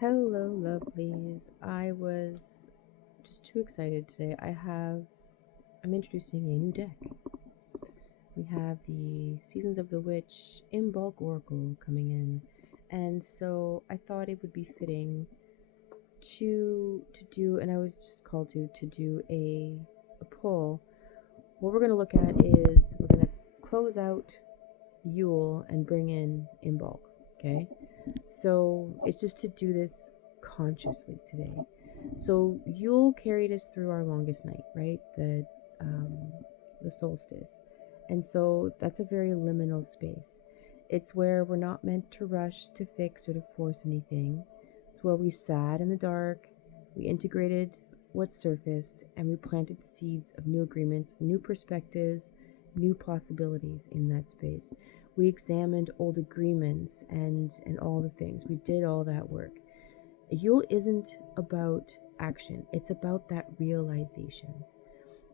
Hello, lovelies. I was just too excited today. I'm introducing a new deck. We have the Seasons of the Witch Imbolc Oracle coming in. And so I thought it would be fitting to do, and I was just called to do a poll. What we're going to look at is we're going to close out Yule and bring in Imbolc, okay? So it's just to do this consciously today. So Yule carried us through our longest night, right? The solstice, and so that's a very liminal space. It's where we're not meant to rush to fix or to force anything. It's where we sat in the dark, we integrated what surfaced, and we planted seeds of new agreements, new perspectives, new possibilities in that space. We examined old agreements and all the things. We did all that work. Yule isn't about action, it's about that realization.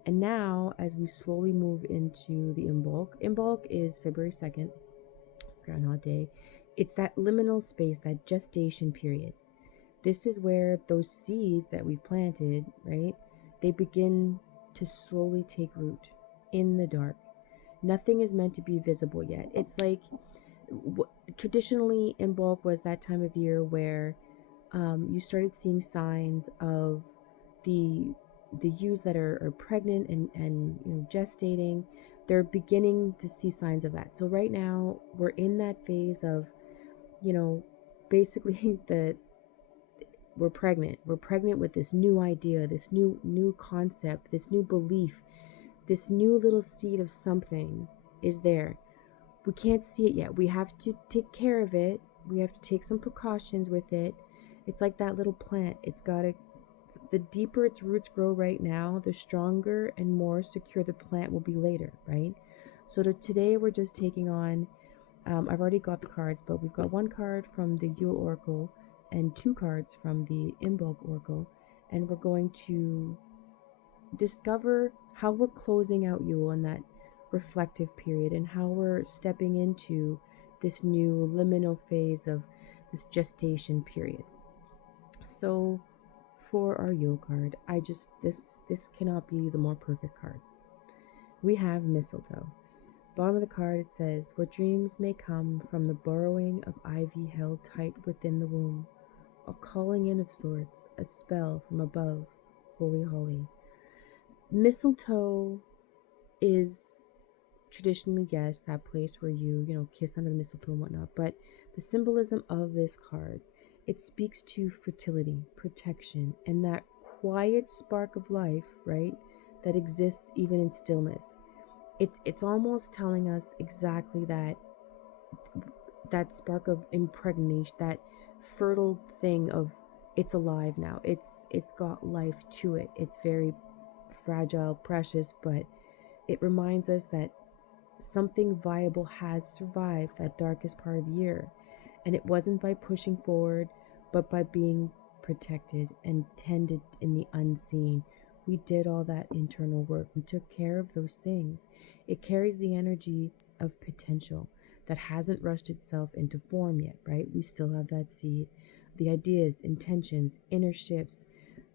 And now, as we slowly move into the Imbolc is February 2nd, Groundhog Day. It's that liminal space, that gestation period. This is where those seeds that we've planted, right, they begin to slowly take root in the dark. Nothing is meant to be visible yet. It's like traditionally Imbolc was that time of year where you started seeing signs of the ewes that are pregnant and gestating. They're beginning to see signs of that. So right now we're in that phase of basically the we're pregnant. We're pregnant with this new idea, this new concept, this new belief, this new little seed of something is there. We can't see it yet. We have to take care of it. We have to take some precautions with it. It's like that little plant. The deeper its roots grow right now, the stronger and more secure the plant will be later, right? So today we're just taking on, I've already got the cards, but we've got one card from the Yule Oracle and two cards from the Imbolc Oracle, and we're going to discover how we're closing out Yule in that reflective period and how we're stepping into this new liminal phase of this gestation period. So for our Yule card, this cannot be the more perfect card. We have mistletoe. Bottom of the card it says, "What dreams may come from the burrowing of ivy held tight within the womb, a calling in of sorts, a spell from above, holy holly." Mistletoe is traditionally, yes, that place where you kiss under the mistletoe and whatnot, but the symbolism of this card, it speaks to fertility, protection, and that quiet spark of life, right, that exists even in stillness. It's almost telling us exactly that spark of impregnation, that fertile thing of it's alive now. It's got life to it. It's very fragile, precious, but it reminds us that something viable has survived that darkest part of the year. And it wasn't by pushing forward, but by being protected and tended in the unseen. We did all that internal work. We took care of those things. It carries the energy of potential that hasn't rushed itself into form yet, right? We still have that seed. The ideas, intentions, inner shifts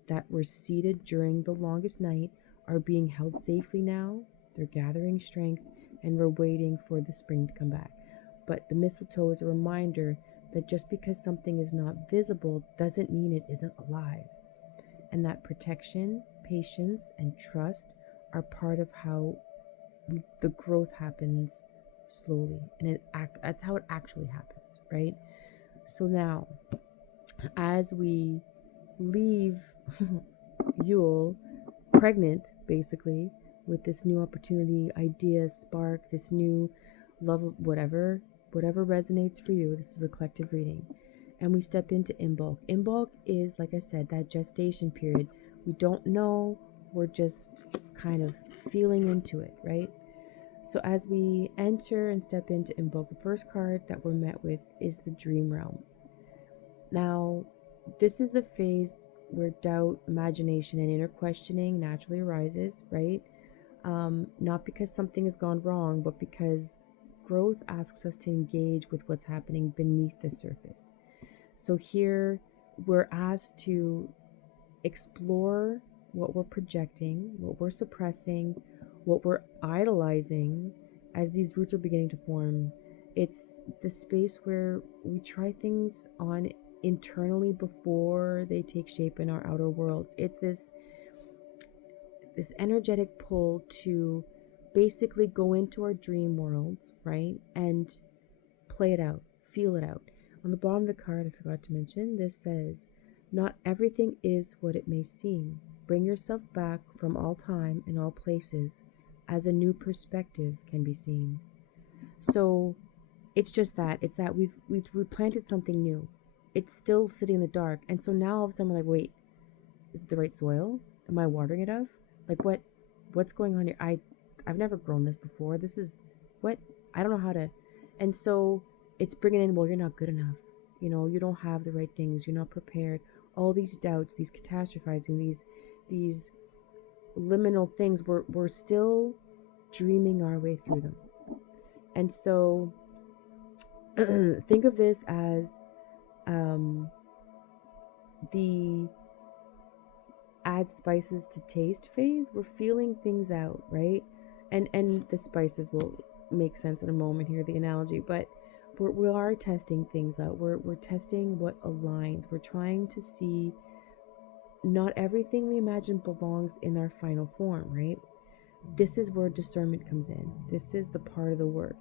that were seeded during the longest night are being held safely now. They're gathering strength, and we're waiting for the spring to come back. But the mistletoe is a reminder that just because something is not visible doesn't mean it isn't alive. And that protection, patience, and trust are part of how the growth happens slowly. And that's how it actually happens, right? So now, as we leave Yule pregnant, basically, with this new opportunity, idea, spark, this new love of whatever resonates for you. This is a collective reading. And we step into Imbolc. Imbolc is, like I said, that gestation period. We don't know. We're just kind of feeling into it, right? So as we enter and step into Imbolc, the first card that we're met with is the Dream Realm. Now, this is the phase where doubt, imagination, and inner questioning naturally arises, right? Not because something has gone wrong, but because growth asks us to engage with what's happening beneath the surface. So here we're asked to explore what we're projecting, what we're suppressing, what we're idolizing as these roots are beginning to form. It's the space where we try things on internally before they take shape in our outer worlds. It's this energetic pull to basically go into our dream worlds, right? And play it out, feel it out. On the bottom of the card, I forgot to mention, this says, not everything is what it may seem. Bring yourself back from all time and all places as a new perspective can be seen. So it's just that. It's that we've replanted something new. It's still sitting in the dark. And so now all of a sudden we're like, wait, is it the right soil? Am I watering it off? Like what's going on here? I've never grown this before. This is what I don't know how to. And so it's bringing in, well, you're not good enough. You know, you don't have the right things. You're not prepared. All these doubts, these catastrophizing, these liminal things. We're still dreaming our way through them. And so think of this as the add spices to taste phase. We're feeling things out, right? And the spices will make sense in a moment here, the analogy, but we are testing things out. We're testing what aligns. We're trying to see not everything we imagine belongs in our final form, right? This is where discernment comes in. This is the part of the work.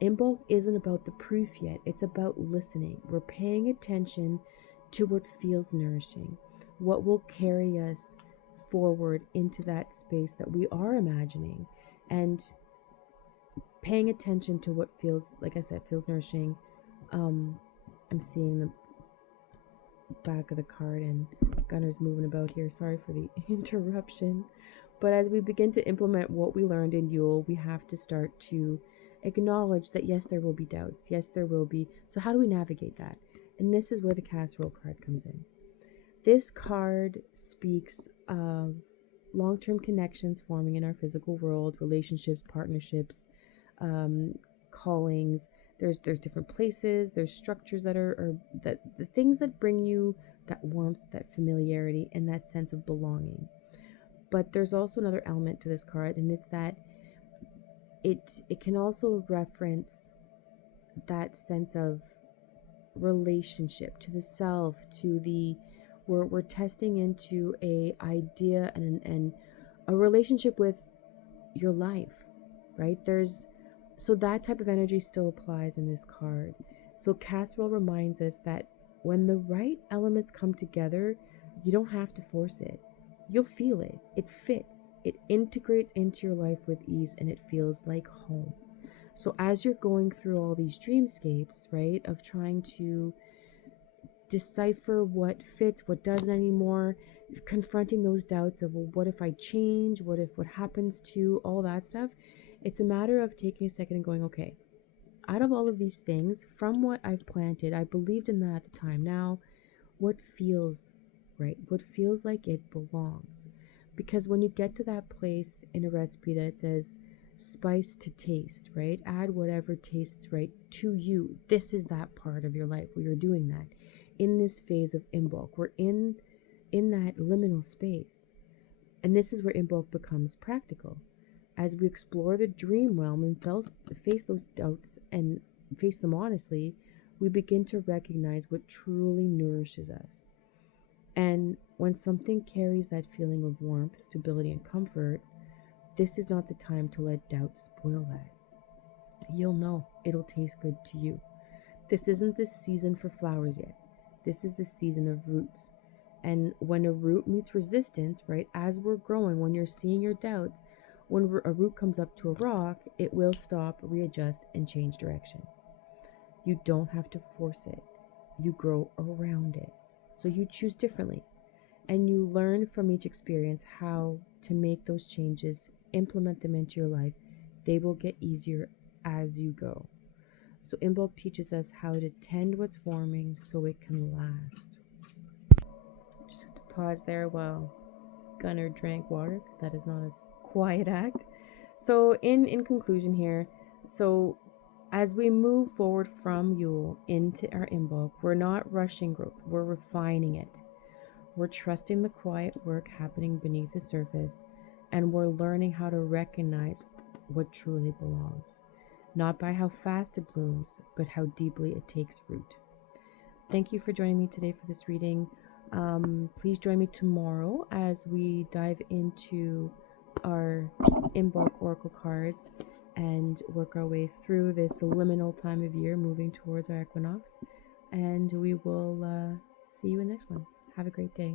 Imbolc isn't about the proof yet. It's about listening. We're paying attention to what feels nourishing, what will carry us forward into that space that we are imagining, and paying attention to what feels, like I said, feels nourishing. I'm seeing the back of the card and Gunner's moving about here. Sorry for the interruption. But as we begin to implement what we learned in Yule, we have to start to acknowledge that yes, there will be doubts. Yes, there will be. So how do we navigate that? And this is where the casserole card comes in. This card speaks of long-term connections forming in our physical world, relationships, partnerships, callings. There's different places, there's structures that are that the things that bring you that warmth, that familiarity, and that sense of belonging. But there's also another element to this card, and it's that it can also reference that sense of relationship to the self, to the we're testing into a idea and a relationship with your life, right? So that type of energy still applies in this card. So casserole reminds us that when the right elements come together, you don't have to force it. You'll feel it. It fits. It integrates into your life with ease, and it feels like home. So as you're going through all these dreamscapes, right, of trying to decipher what fits, what doesn't anymore, confronting those doubts of, well, what if I change? What happens to all that stuff? It's a matter of taking a second and going, okay, out of all of these things, from what I've planted, I believed in that at the time. Now, what feels right? What feels like it belongs? Because when you get to that place in a recipe that it says spice to taste, right? Add whatever tastes right to you. This is that part of your life where you're doing that. In this phase of Imbolc, we're in that liminal space. And this is where Imbolc becomes practical. As we explore the dream realm and face those doubts and face them honestly, we begin to recognize what truly nourishes us. And when something carries that feeling of warmth, stability, and comfort, this is not the time to let doubt spoil that. You'll know it'll taste good to you. This isn't the season for flowers yet. This is the season of roots. And when a root meets resistance, right, as we're growing, when you're seeing your doubts, when a root comes up to a rock, it will stop, readjust, and change direction. You don't have to force it. You grow around it. So you choose differently. And you learn from each experience how to make those changes, implement them into your life. They will get easier as you go. So Imbolc teaches us how to tend what's forming so it can last. Just have to pause there while Gunner drank water, because that is not a quiet act. So in conclusion here, so As we move forward from Yule into our Imbolc, we're not rushing growth, we're refining it. We're trusting the quiet work happening beneath the surface, and we're learning how to recognize what truly belongs, not by how fast it blooms, but how deeply it takes root. Thank you for joining me today for this reading. Please join me tomorrow as we dive into our Imbolc Oracle cards and work our way through this liminal time of year, moving towards our equinox. And we will see you in the next one. Have a great day.